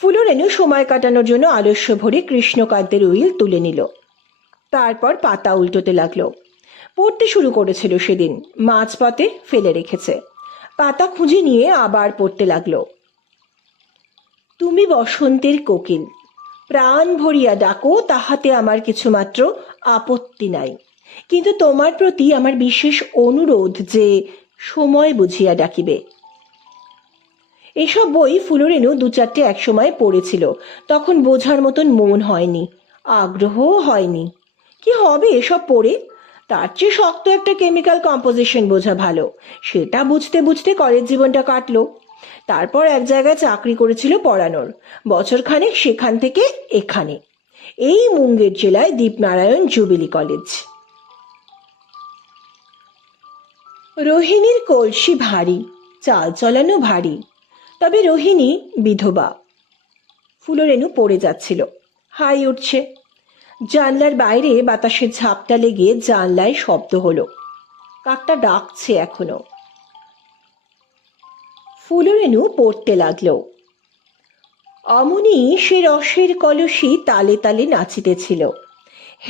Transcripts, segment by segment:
ফুলরেনু সময় কাটানোর জন্য আলস্য ভরে কৃষ্ণকান্তের উইল তুলে নিল। তারপর পাতা উল্টোতে লাগল। পড়তে শুরু করেছিল সেদিন, মাঝপথে ফেলে রেখেছে। পাতা খুঁজে নিয়ে আবার পড়তে লাগল। তুমি বসন্তের কোকিল, প্রাণ ভরিয়া ডাকো, তাহাতে আমার কিছুমাত্র আপত্তি নাই। কিন্তু তোমার প্রতি আমার বিশেষ অনুরোধ যে সময় বুঝিয়া ডাকিবে। এসব বই ফুলরেনু দু চারটে একসময় পড়েছিল। তখন বোঝার মতন মন হয়নি আগ্রহও হয়নি। কি হবে এসব পড়ে? তার চেয়ে শক্ত একটা কেমিক্যাল কম্পোজিশন বোঝা ভালো। সেটা বুঝতে বুঝতে কলেজ জীবনটা কাটলো। তারপর এক জায়গায় চাকরি করেছিল পড়ানোর। বছরখানেক সেখান থেকে এখানে। এই মুঙ্গের জেলায় দীপনারায়ণ জুবিলি কলেজ। রোহিণীর কলসি ভারী, চাল চলানো ভারী। তবে রোহিণী বিধবা। ফুলরেনু পড়ে যাচ্ছিল। হাই উঠছে। জানলার বাইরে বাতাসের ঝাপটা লেগে জানলায় শব্দ হলো। কাকটা ডাকছে এখনও। ফুলরেনু পড়তে লাগল। অমনি সে রসের কলসি তালে তালে নাচিতেছিল।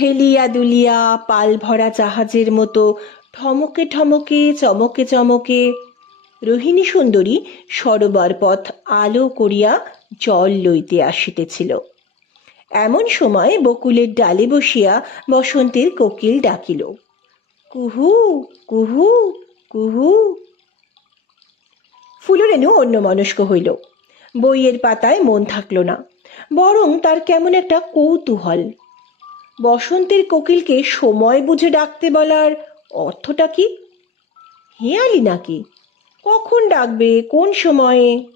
হেলিয়া দুলিয়া, পাল ভরা জাহাজের মতো ঠমকে ঠমকে, চমকে চমকে রোহিণী সুন্দরী সরোবর পথ আলো করিয়া জল লইতে আসিতেছিল। এমন সময় বকুলের ডালে বসিয়া বসন্তের কোকিল ডাকিল, কুহু কুহু কুহু। ফুলরেনু অন্য মনস্ক হইল, বইয়ের পাতায় মন থাকল না, বরং তার কেমন একটা কৌতূহল। বসন্তের কোকিলকে সময় বুঝে ডাকতে বলার অর্থটা কি? হেয়ালি নাকি? কখন ডাকবে? কোন সময়ে?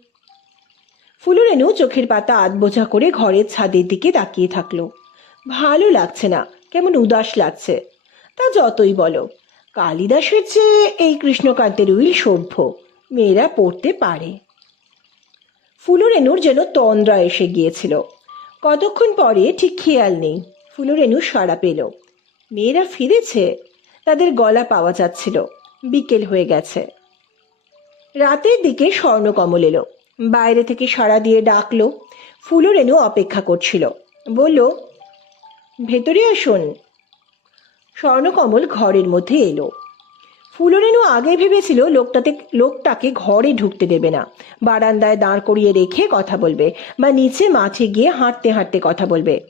ফুলরেনু চোখের পাতা আধ বোঝা করে ঘরের ছাদের দিকে তাকিয়ে থাকল। ভালো লাগছে না, কেমন উদাস লাগছে। তা যতই বলো। কালিদাসের চেয়ে এই কৃষ্ণকান্তের উইল সভ্য, মেয়েরা পড়তে পারে। ফুলরেনুর যেন তন্দ্রা এসে গিয়েছিল। কতক্ষণ পরে ঠিক খেয়াল নেই ফুলরেনু সাড়া পেল। মেয়েরা ফিরেছে, তাদের গলা পাওয়া যাচ্ছিল, বিকেল হয়ে গেছে। রাতের দিকে স্বর্ণকমল এলো। বাইরে থেকে সাড়া দিয়ে ডাকলো। ফুলরেনু অপেক্ষা করছিল। বলল, ভেতরে আসুন। স্বর্ণকমল ঘরের মধ্যে এলো। ফুলরেনু আগে ভেবেছিল লোকটাতে, লোকটাকে ঘরে ঢুকতে দেবে না। বারান্দায় দাঁড় করিয়ে রেখে কথা বলবে বা নিচে মাঠে গিয়ে হাঁটতে হাঁটতে কথা বলবে।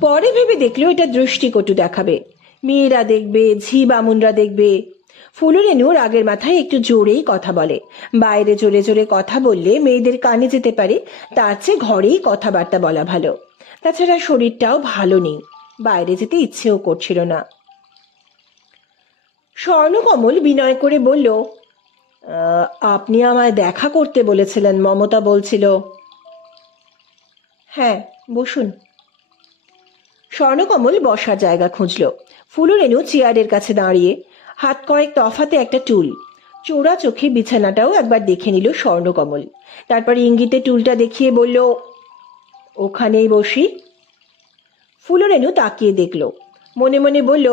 পরে ভেবে দেখল এটা দৃষ্টিকটু দেখাবে। মেয়েরা দেখবে, ঝি বামুনরা দেখবে। ফুলরেনু রাগের মাথায় একটু জোরেই কথা বলে। বাইরে জোরে জোরে কথা বললে মেয়েদের কানে যেতে পারে তার চেয়ে ঘরেই কথাবার্তা বলা ভালো। তাছাড়া শরীরটাও ভালো নেই বাইরে যেতে ইচ্ছেও করছিল না। স্বর্ণকমল বিনয় করে বলল "আহ, আপনি আমায় দেখা করতে বলেছিলেন মমতা বলছিল। হ্যাঁ বসুন। স্বর্ণকমল বসার জায়গা খুঁজল। ফুলরেনু চেয়ারের কাছে দাঁড়িয়ে হাত কয়েক তফাতে একটা টুল চোরা চোখে বিছানাটাও একবার দেখে নিল স্বর্ণকমল। তারপর ইঙ্গিতে টুলটা দেখিয়ে বলল, ওখানেই বসি। ফুলরেনু তাকিয়ে দেখল। মনে মনে বলল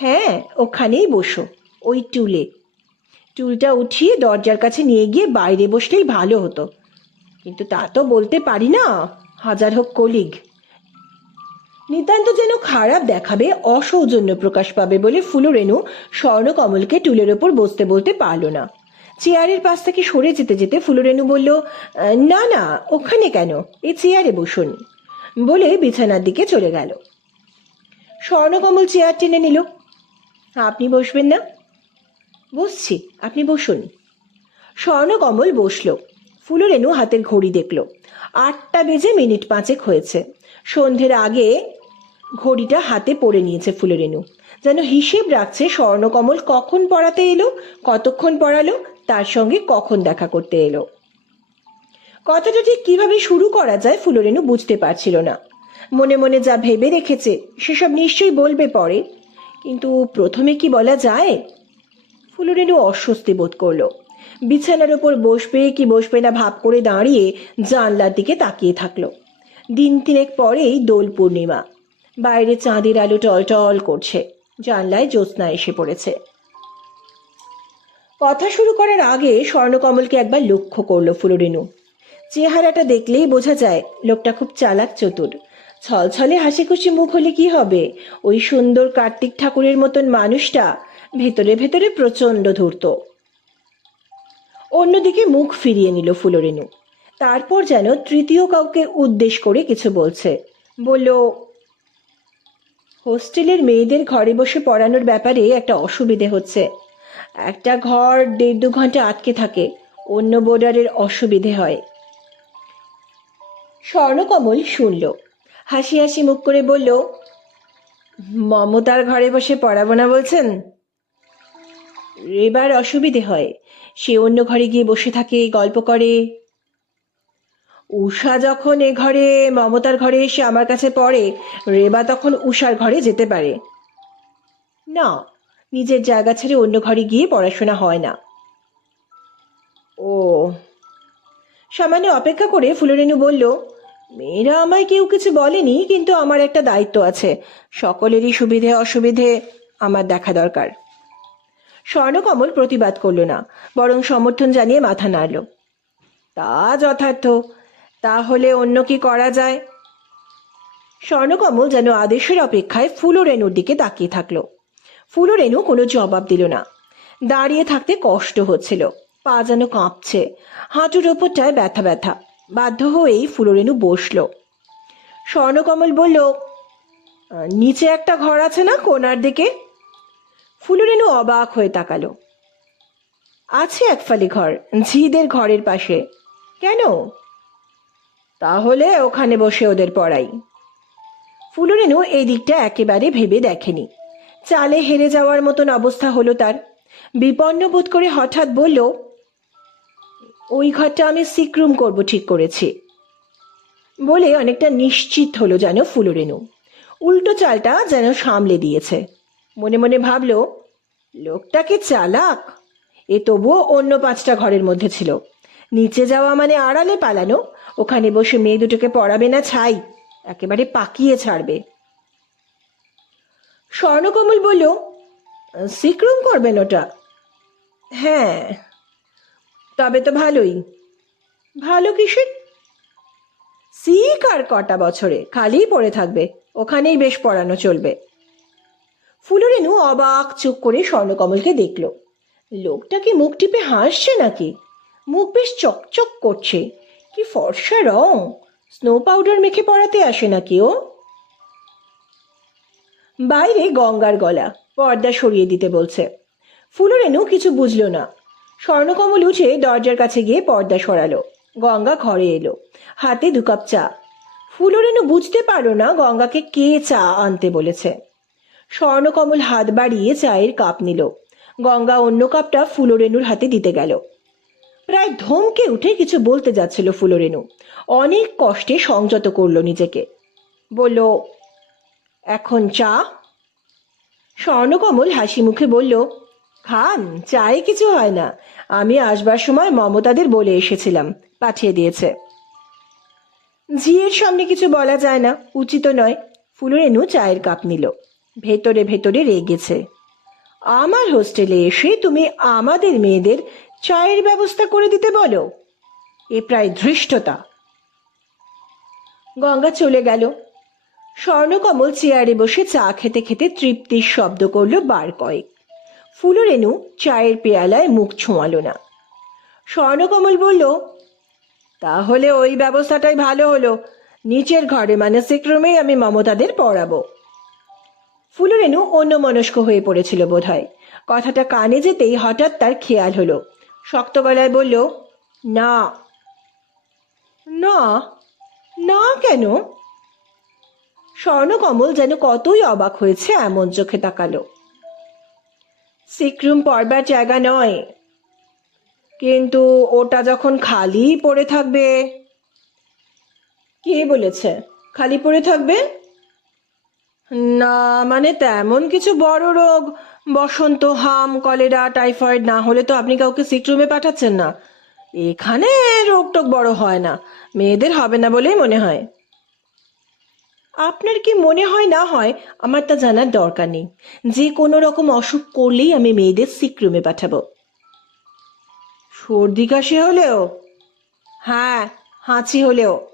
হ্যাঁ ওখানেই বসো, ওই টুলে টুলটা উঠিয়ে দরজার কাছে নিয়ে গিয়ে বাইরে বসলেই ভালো হতো। কিন্তু তা তো বলতে পারি না, হাজার হোক কলিগ। নিতান্ত যেন খারাপ দেখাবে অসৌজন্য প্রকাশ পাবে বলে ফুলরেনু স্বর্ণকমলকে টুলের ওপর বসতে বলতে পারল না। চেয়ারের পাশ থেকে সরে যেতে যেতে ফুলরেনু বলল "আহ, না না ওখানে কেন? এই চেয়ারে বসুন। বলে বিছানার দিকে চলে গেল। স্বর্ণকমল চেয়ার টেনে নিল। আপনি বসবেন না? বসছি আপনি বসুন। স্বর্ণকমল বসল। ফুলরেনু হাতের ঘড়ি দেখল। আটটা বেজে মিনিট পাঁচেক হয়েছে। সন্ধ্যের আগে ঘড়িটা হাতে পড়ে নিয়েছে ফুলরেনু যেন হিসেব রাখছে স্বর্ণকমল কখন পড়াতে এলো, কতক্ষণ পড়ালো তার সঙ্গে কখন দেখা করতে এলো। কথাটা ঠিক কীভাবে শুরু করা যায় ফুলরেনু বুঝতে পারছিল না। মনে মনে যা ভেবে রেখেছে, সেসব নিশ্চয়ই বলবে পরে। কিন্তু প্রথমে কি বলা যায়? ফুলরেনু অস্বস্তি বোধ করল। বিছানার ওপর বসবে কি বসবে না ভাব করে দাঁড়িয়ে জানলার দিকে তাকিয়ে থাকল। দিন তিনেক পরেই দোল পূর্ণিমা। বাইরে চাঁদের আলো টলটল করছে। জানলায় জ্যোৎস্না এসে পড়েছে। কথা শুরু করার আগে স্বর্ণকমলকে একবার লক্ষ্য করল ফুলরেনু। চেহারাটা দেখলেই বোঝা যায়, লোকটা খুব চালাক চতুর। ছলছলে হাসি খুশি মুখ হলে কি হবে? ওই সুন্দর কার্তিক ঠাকুরের মতন মানুষটা ভেতরে ভেতরে প্রচণ্ড ধূর্ত। অন্যদিকে মুখ ফিরিয়ে নিল ফুলরেনু। তারপর যেন তৃতীয় কাউকে উদ্দেশ করে কিছু বলছে। বলল হোস্টেলের মেয়েদের ঘরে বসে পড়ানোর ব্যাপারে একটা অসুবিধে হচ্ছে। একটা ঘর দেড় দু ঘণ্টা আটকে থাকে, অন্য বোর্ডারের অসুবিধে হয়। স্বর্ণকমল শুনল। হাসি হাসি মুখ করে বলল, মমতার ঘরে বসে পড়াবো না বলছেন? এবার অসুবিধে হয়। সে অন্য ঘরে গিয়ে বসে থাকে, গল্প করে। উষা যখন এ ঘরে, মমতার ঘরে এসে আমার কাছে পড়ে, রেবা তখন উষার ঘরে যেতে পারে। না, নিজের জায়গা ছেড়ে অন্য ঘরে গিয়ে পড়াশোনা হয় না। ও, সামান্য অপেক্ষা করে ফুলরেনু বলল, মেয়েরা আমায় কেউ কিছু বলেনি, কিন্তু আমার একটা দায়িত্ব আছে। সকলেরই সুবিধে, অসুবিধে আমার দেখা দরকার। স্বর্ণকমল প্রতিবাদ করল না, বরং সমর্থন জানিয়ে মাথা নাড়ল। তা যথার্থ তাহলে অন্য কি করা যায়? স্বর্ণকমল যেন আদেশের অপেক্ষায় ফুলরেনুর দিকে তাকিয়ে থাকল। ফুলরেনু কোনো জবাব দিল না। দাঁড়িয়ে থাকতে কষ্ট হচ্ছিল। পা যেন কাঁপছে। হাঁটুর ওপরটায় ব্যথা ব্যথা। বাধ্য হয়েই ফুলরেনু বসল। স্বর্ণকমল বলল, নিচে একটা ঘর আছে না কোনার দিকে? ফুলরেনু অবাক হয়ে তাকালো। আছে এক ফালি ঘর, ঝিদের ঘরের পাশে। কেন? তাহলে ওখানে বসে ওদের পড়াই। ফুলরেনু এই দিকটা একেবারে ভেবে দেখেনি। চালে হেরে যাওয়ার মতন অবস্থা হলো তার। বিপন্ন বোধ করে হঠাৎ বলল, ওই ঘরটা আমি সিকরুম করব ঠিক করেছি। বলে অনেকটা নিশ্চিত হলো যেন ফুলরেনু। উল্টো চালটা যেন সামলে দিয়েছে। মনে মনে ভাবলো লোকটাকে চালাক? এ তবুও অন্য পাঁচটা ঘরের মধ্যে ছিল। নিচে যাওয়া মানে আড়ালে পালানো ওখানে বসে মেয়ে দুটোকে পড়াবে না ছাই? একেবারে পাকিয়ে ছাড়বে। স্বর্ণকমল বলল সিক্রুম করবেন ওটা? হ্যাঁ। তবে তো ভালোই। ভালো কিসের? সিক আর কটা বছরে, খালি পড়ে থাকবে, ওখানেই বেশ পড়ানো চলবে। ফুলরেনু অবাক চুপ করে স্বর্ণকমলকে দেখল। লোকটা কি মুখ টিপে হাসছে নাকি? মুখ বেশ চকচক করছে। কি ফর্সা রং? স্নো পাউডার মেখে পড়াতে আসে নাকি ও? বাইরে গঙ্গার গলা, পর্দা সরিয়ে দিতে বলছে। ফুলরেনু কিছু বুঝলো না। স্বর্ণকমল উঠে দরজার কাছে গিয়ে পর্দা সরালো। গঙ্গা ঘরে এলো। হাতে দু কাপ চা। ফুলরেনু বুঝতে পারল না গঙ্গাকে কে চা আনতে বলেছে। স্বর্ণকমল হাত বাড়িয়ে চায়ের কাপ নিল। গঙ্গা অন্য কাপটা ফুলরেনুর হাতে দিতে গেল। প্রায় ধমকে উঠে কিছু বলতে যাচ্ছিল ফুলরেনু। অনেক কষ্টে সংযত করল নিজেকে। বলল, এখন চা? স্বর্ণকমল হাসি মুখে বলল, খান, চায়ে কিছু হয় না। আমি আসবার সময় মমতাদের বলে এসেছিলাম, পাঠিয়ে দিয়েছে। জিয়ের সামনে কিছু বলা যায় না, উচিত নয়। ফুলরেনু চায়ের কাপ নিল। ভেতরে ভেতরে রেগেছে। আমার হোস্টেলে এসে তুমি আমাদের মেয়েদের চায়ের ব্যবস্থা করে দিতে বলো। এ প্রায় ধৃষ্টতা। গঙ্গা চলে গেল। স্বর্ণকমল চেয়ারে বসে চা খেতে খেতে তৃপ্তির শব্দ করল বার কয়েক। ফুলরেনু চায়ের পেয়ালায় মুখ ছোঁয়ালো না। স্বর্ণকমল বলল, তাহলে ওই ব্যবস্থাটাই ভালো হলো। নিচের ঘরে মানে সিক্রমেই আমি মমতাদের পড়াবো। ফুলরেনু অন্য মনস্ক হয়ে পড়েছিল বোধহয়। কথাটা কানে যেতেই হঠাৎ তার খেয়াল হলো। শক্ত গলায় বলল, না। না? না কেন? স্বর্ণকমল যেন কতই অবাক হয়েছে এমন চোখে তাকালো। সিকরুম পড়বার জায়গা নয়। কিন্তু ওটা যখন খালি পড়ে থাকবে? কে বলেছে? খালি পড়ে থাকবে? না মানে তেমন কিছু বড় রোগ। বসন্ত, হাম, কলেরা, টাইফয়েড না হলে তো আপনি কাউকে সিকরুমে পাঠাচ্ছেন না। এখানে রোগ টোগ বড় হয় না। মেয়েদের হবে না বলেই মনে হয়। আপনার কি মনে হয় না হয়, আমার তা জানার দরকার নেই। যে কোনো রকম অসুখ করলেই আমি মেয়েদের সিকরুমে পাঠাবো। সর্দি কাশি হলেও হ্যাঁ হাঁচি হলেও।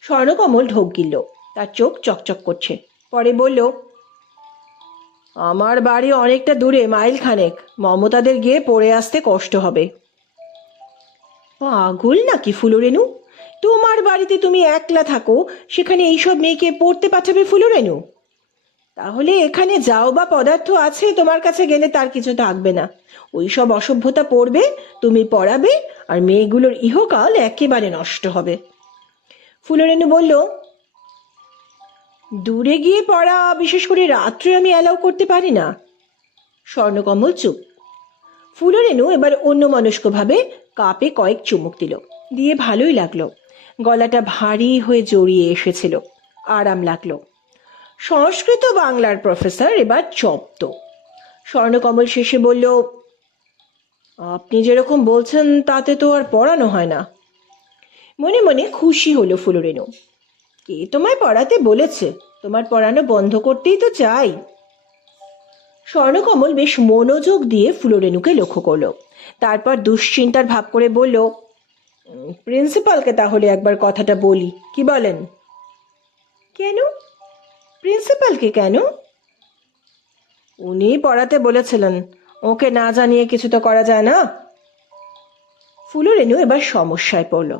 স্বর্ণকমল ঢোক গিলল। তার চোখ চকচক করছে। পরে বলল আমার বাড়ি অনেকটা দূরে মাইল খানেক মমতাদের গিয়ে পড়ে আসতে কষ্ট হবে। পাগল নাকি ফুলরেনু? তোমার বাড়িতে তুমি একলা থাকো, সেখানে এইসব মেয়েকে পড়তে পাঠাবে ফুলরেনু? তাহলে এখানে যাও বা পদার্থ আছে, তোমার কাছে গেলে তার কিছু থাকবে না। ওই সব অসভ্যতা পড়বে, তুমি পড়াবে, আর মেয়েগুলোর ইহকাল একেবারে নষ্ট হবে। ফুলরেনু বলল দূরে গিয়ে পড়া, বিশেষ করে রাত্রে আমি অ্যালাউ করতে পারি না। স্বর্ণকমল চুপ। ফুলরেনু এবার অন্য মনস্কভাবে কাপে কয়েক চুমুক দিল। দিয়ে ভালোই লাগল। গলাটা ভারী হয়ে জড়িয়ে এসেছিল। আরাম লাগল। সংস্কৃত বাংলার প্রফেসর এবার চপ্ত স্বর্ণকমল শেষে বলল, আপনি যেরকম বলছেন, তাতে তো আর পড়ানো হয় না। মনে মনে খুশি হলো ফুলরেনু। কে তোমায় পড়াতে বলেছে? তোমার পড়ানো বন্ধ করতেই তো চাই। স্বর্ণকমল বেশ মনোযোগ দিয়ে ফুলরেনুকে লক্ষ্য করল। তারপর দুশ্চিন্তার ভাব করে বলল প্রিন্সিপালকে তাহলে একবার কথাটা বলি, কি বলেন? কেন? প্রিন্সিপালকে কেন? উনি পড়াতে বলেছিলেন, ওকে না জানিয়ে কিছু তো করা যায় না? ফুলরেনু এবার সমস্যায় পড়ল।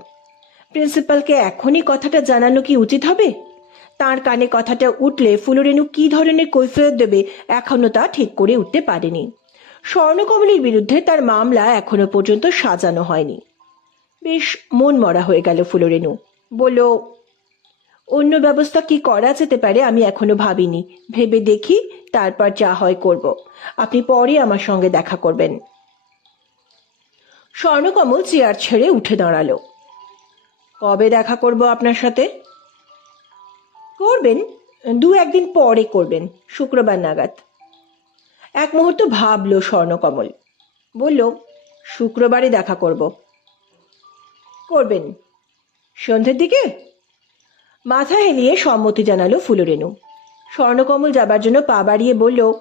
প্রিন্সিপালকে এখনই কথাটা জানানো কি উচিত হবে? তার কানে কথাটা উঠলে ফুলরেনু কি ধরনের কৈফিয়ত দেবে এখনও তা ঠিক করে উঠতে পারেনি। স্বর্ণকমলের বিরুদ্ধে তার মামলা এখনও পর্যন্ত সাজানো হয়নি। বেশ মন মরা হয়ে গেল ফুলরেনু বলল, অন্য ব্যবস্থা কি করা যেতে পারে আমি এখনও ভাবিনি। ভেবে দেখি তারপর যা হয় করব। আপনি পরে আমার সঙ্গে দেখা করবেন। স্বর্ণকমল চেয়ার ছেড়ে উঠে দাঁড়াল। কবে দেখা করব আপনার সাথে? করবেন, দু একদিন পরে করবেন, শুক্রবার নাগাদ। এক মুহূর্ত ভাবলো স্বর্ণকমল। বলল শুক্রবারে দেখা করব। করবেন। সন্ধ্যের দিকে? মাথা হেলিয়ে সম্মতি জানালো ফুলরেনু স্বর্ণকমল যাবার জন্য পা বাড়িয়ে বলল,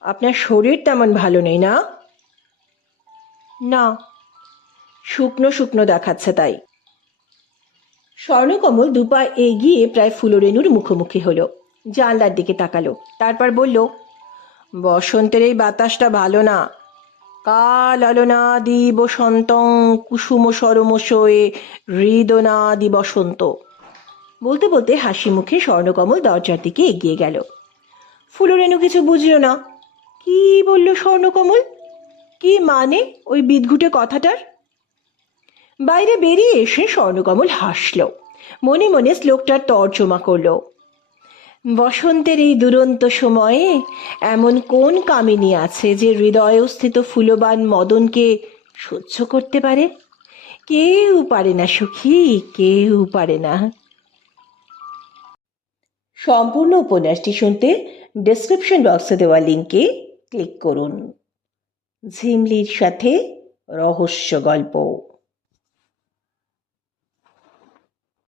আপনার শরীর তেমন ভালো নেই না? না, শুকনো শুকনো দেখাচ্ছে তাই। স্বর্ণকমল দুপা এগিয়ে প্রায় ফুলরেনুর মুখোমুখি হলো। জানলার দিকে তাকালো, তারপর বলল, বসন্তের এই বাতাসটা ভালো না। কাল আলোনাদি বসন্তং কুসুম সরমশয়ে হৃদনাদি বসন্ত। বলতে বলতে হাসি মুখে স্বর্ণকমল দরজার দিকে এগিয়ে গেল। ফুলরেনু কিছু বুঝল না। কি বলল স্বর্ণকমল? কি মানে ওই বিদঘুটে কথাটার? বাইরে বেরিয়ে এসে স্বর্ণকমল হাসল। মনে মনে শ্লোকটার তর্জমা করল। বসন্তের এই দুরন্ত সময়ে এমন কোন কামিনী আছে যে হৃদয়স্থিত ফুলবান মদনকে সহ্য করতে পারে? কেউ পারে না সুখী, কেউ পারে না। সম্পূর্ণ উপন্যাসটি শুনতে ডেসক্রিপশন বক্সে দেওয়া লিঙ্কে ক্লিক করুন। ঝিমলির সাথে রহস্য গল্প।